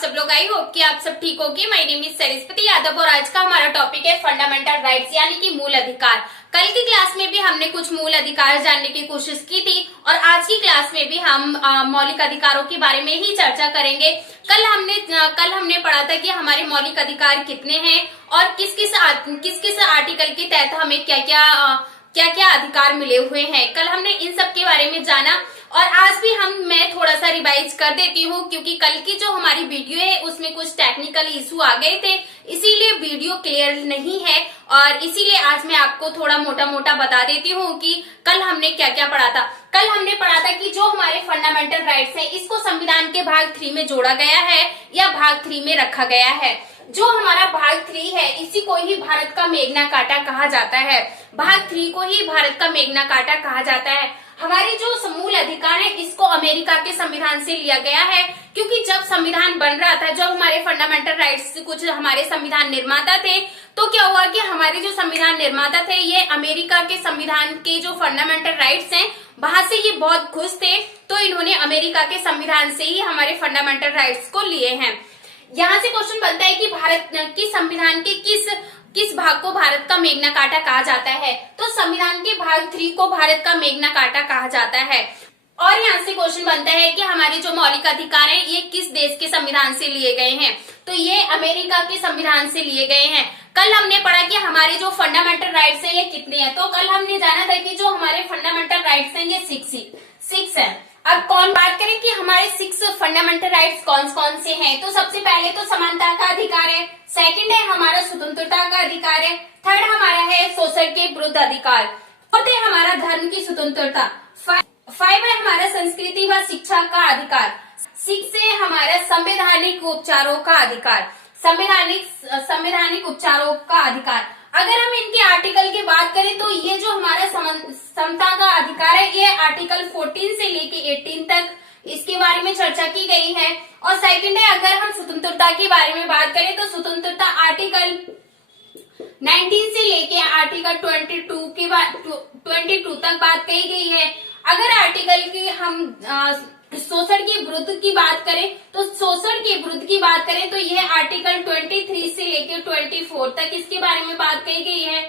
सब लोग। I hope कि आप सब ठीक होगी। My name is Saraswati Yadav और आज का हमारा टॉपिक है फंडामेंटल राइट्स यानी कि मूल अधिकार। कल की क्लास में भी हमने कुछ मूल अधिकार जानने की कोशिश की थी और आज की क्लास में भी हम मौलिक अधिकारों के बारे में ही चर्चा करेंगे। कल हमने पढ़ा था कि हमारे मौलिक अधिकार कितने हैं और किस किस आर्टिकल के तहत हमें क्या क्या अधिकार मिले हुए हैं। कल हमने इन सब के बारे में जाना और आज भी मैं थोड़ा सा रिवाइज कर देती हूँ क्योंकि कल की जो हमारी वीडियो है उसमें कुछ टेक्निकल इशू आ गए थे, इसीलिए वीडियो क्लियर नहीं है और इसीलिए आज मैं आपको थोड़ा मोटा मोटा बता देती हूँ कि कल हमने क्या क्या पढ़ा था। कल हमने पढ़ा था कि जो हमारे फंडामेंटल राइट्स हैं इसको संविधान के भाग 3 में जोड़ा गया है या भाग 3 में रखा गया है। जो हमारा भाग 3 है इसी को ही भारत का मेग्ना कार्टा कहा जाता है। भाग 3 को ही भारत का मेग्ना कार्टा कहा जाता है। हमारे जो मूल अधिकार है इसको अमेरिका के संविधान से लिया गया है क्योंकि जब संविधान बन रहा था, जब हमारे फंडामेंटल राइट्स कुछ हमारे संविधान निर्माता थे तो क्या हुआ कि हमारे जो संविधान निर्माता थे ये अमेरिका के संविधान के जो फंडामेंटल राइट्स हैं वहां से ये बहुत खुश थे, तो इन्होंने अमेरिका के संविधान से ही हमारे फंडामेंटल राइट्स को लिए हैं। यहाँ से क्वेश्चन बनता है कि भारत की संविधान के किस भाग को भारत का मेग्ना कार्टा कहा जाता है, तो संविधान के भाग 3 को भारत का मेग्ना कार्टा कहा जाता है। और यहाँ से क्वेश्चन बनता है कि हमारे जो मौलिक अधिकार हैं ये किस देश के संविधान से लिए गए हैं, तो ये अमेरिका के संविधान से लिए गए हैं। कल हमने पढ़ा कि हमारे जो फंडामेंटल राइट्स हैं ये कितने हैं, तो कल हमने जाना था कि जो हमारे फंडामेंटल राइट्स हैं ये 6 है। अब कौन बात करें कि हमारे 6 फंडामेंटल राइट्स कौन कौन से हैं, तो सबसे पहले तो समानता का अधिकार है, सेकंड है हमारा स्वतंत्रता का अधिकार है, थर्ड हमारा है शोषण के विरुद्ध अधिकार, फोर्थ है हमारा धर्म की स्वतंत्रता, 5 है हमारा संस्कृति व शिक्षा का अधिकार, 6 है हमारा संवैधानिक उपचारों का अधिकार, संवैधानिक उपचारों का अधिकार। अगर हम इनके आर्टिकल की बात करें तो ये जो हमारा समता का अधिकार है ये आर्टिकल 14 से लेके 18 तक इसके बारे में चर्चा की गई है। और सेकंड है अगर हम स्वतंत्रता के बारे में बात करें तो स्वतंत्रता आर्टिकल 19 से लेके आर्टिकल 22 तक बात कही गई है। अगर आर्टिकल की हम शोषण के विरुद्ध की बात करें तो शोषण के विरुद्ध की बात करें तो यह आर्टिकल 23 से लेकर 24 तक इसके बारे में बात कही गई है।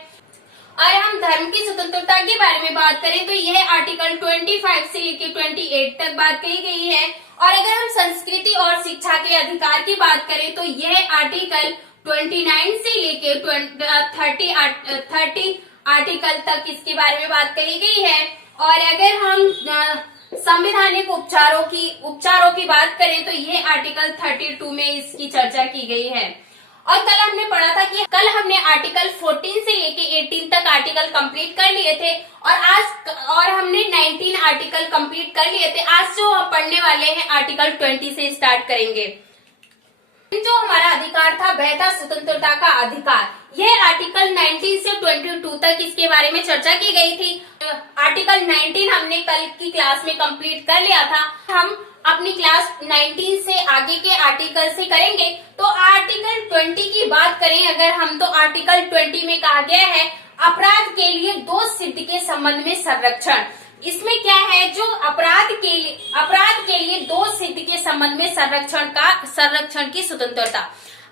और हम धर्म की स्वतंत्रता के बारे में बात करें तो यह आर्टिकल 25 से लेकर 28 तक बात कही गई है। और अगर हम संस्कृति और शिक्षा के अधिकार की बात करें तो यह आर्टिकल 29 से लेकर 30 आर्टिकल तक इसके बारे में बात कही गई है। और अगर हम संवैधानिक उपचारों की बात करें तो ये आर्टिकल 32 में इसकी चर्चा की गई है। और कल हमने पढ़ा था कि कल हमने आर्टिकल 14 से लेके 18 तक आर्टिकल कंप्लीट कर लिए थे और हमने 19 आर्टिकल कंप्लीट कर लिए थे। आज जो हम पढ़ने वाले हैं आर्टिकल 20 से स्टार्ट करेंगे। जो हमारा अधिकार था वह था स्वतंत्रता का अधिकार। यह आर्टिकल 19 से 22 तक इसके बारे में चर्चा की गई थी। आर्टिकल 19 हमने कल की क्लास में कंप्लीट कर लिया था। हम अपनी क्लास 19 से आगे के आर्टिकल से करेंगे। तो आर्टिकल 20 की बात करें अगर हम तो आर्टिकल 20 में कहा गया है अपराध के लिए दोष सिद्ध के संबंध में संरक्षण। इसमें क्या है जो अपराध के लिए दोष सिद्ध के संबंध में संरक्षण की स्वतंत्रता।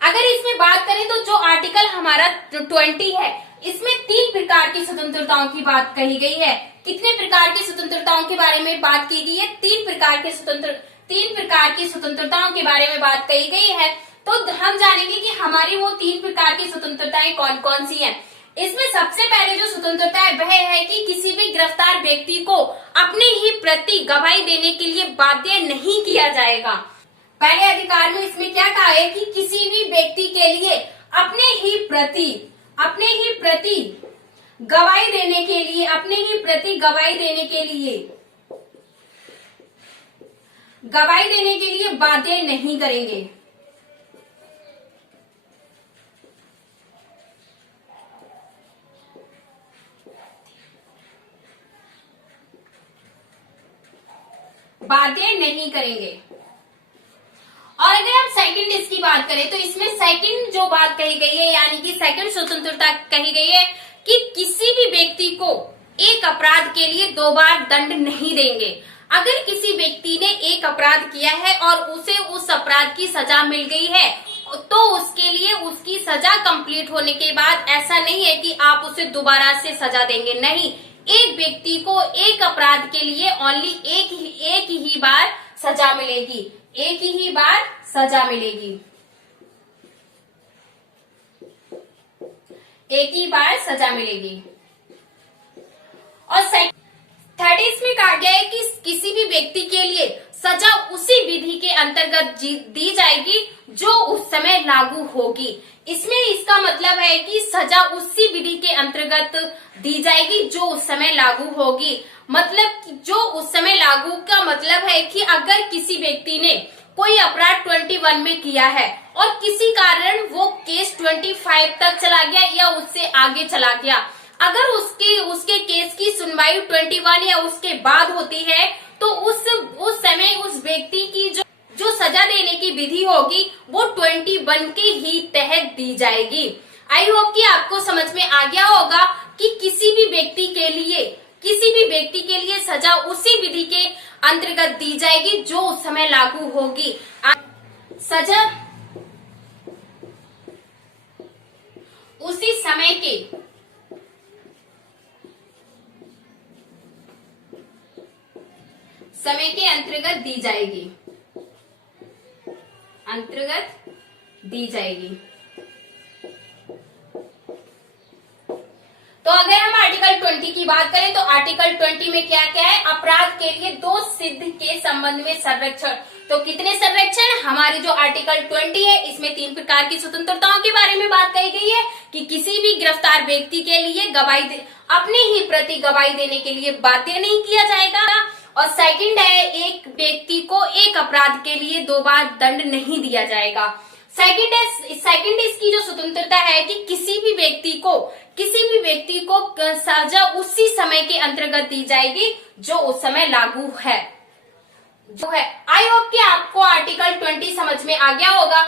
अगर इसमें बात करें तो जो आर्टिकल हमारा 20 है इसमें 3 प्रकार की स्वतंत्रताओं की बात कही गई है। कितने प्रकार की स्वतंत्रताओं के बारे में बात की गई है? 3 प्रकार की स्वतंत्रताओं के बारे में बात कही गई है। तो हम जानेंगे कि हमारी वो 3 प्रकार की स्वतंत्रताएं कौन कौन सी हैं। इसमें सबसे पहले जो स्वतंत्रता है वह है कि किसी भी गिरफ्तार व्यक्ति को अपने ही प्रति गवाही देने के लिए बाध्य नहीं किया जाएगा। पहले अधिकार में इसमें क्या कहा है कि किसी भी व्यक्ति के लिए अपने ही प्रति गवाही देने के लिए बाध्य नहीं करेंगे। और अगर हम सेकंड इसकी बात करें तो इसमें सेकंड जो बात कही गई है यानी कि सेकंड स्वतंत्रता कही गई है कि किसी भी व्यक्ति को एक अपराध के लिए 2 बार दंड नहीं देंगे। अगर किसी व्यक्ति ने एक अपराध किया है और उसे उस अपराध की सजा मिल गई है तो उसके लिए उसकी सजा कंप्लीट होने के बाद ऐसा नहीं है कि आप उसे दोबारा से सजा देंगे, नहीं। एक व्यक्ति को एक अपराध के लिए ओनली एक ही बार सजा मिलेगी, एक ही बार सजा मिलेगी, एक ही बार सजा मिलेगी। और थर्ड इसमें कहा गया है कि किसी भी व्यक्ति के लिए सजा उसी विधि के अंतर्गत दी जाएगी जो उस समय लागू होगी। इसमें इसका मतलब है कि सजा उसी विधि के अंतर्गत दी जाएगी जो उस समय लागू होगी। मतलब जो उस समय लागू का मतलब है कि अगर किसी व्यक्ति ने कोई अपराध 21 में किया है और किसी कारण वो केस 25 तक चला गया या उससे आगे चला गया, अगर उसके केस की सुनवाई 21 या उसके बाद होती है तो उस समय उस व्यक्ति की जो सजा देने की विधि होगी वो 21 के ही तहत दी जाएगी। आई होप कि आपको समझ में आ गया होगा कि किसी भी व्यक्ति के लिए सजा उसी विधि के अंतर्गत दी जाएगी जो उस समय लागू होगी। सजा उसी समय के अंतर्गत दी जाएगी। तो अगर हम आर्टिकल 20 की बात करें तो आर्टिकल 20 में क्या क्या है, अपराध के लिए दो सिद्ध के संबंध में संरक्षण। तो कितने संरक्षण, हमारी जो आर्टिकल 20 है इसमें 3 प्रकार की स्वतंत्रताओं के बारे में बात कही गई है कि किसी भी गिरफ्तार व्यक्ति के लिए अपने ही प्रति गवाही देने के लिए बाध्य नहीं किया जाएगा। और सेकंड है, एक व्यक्ति को एक अपराध के लिए 2 बार दंड नहीं दिया जाएगा। सेकंड इसकी जो स्वतंत्रता है कि किसी भी व्यक्ति को सजा उसी समय के अंतर्गत दी जाएगी जो उस समय लागू है। आई होप कि आपको आर्टिकल 20 समझ में आ गया होगा।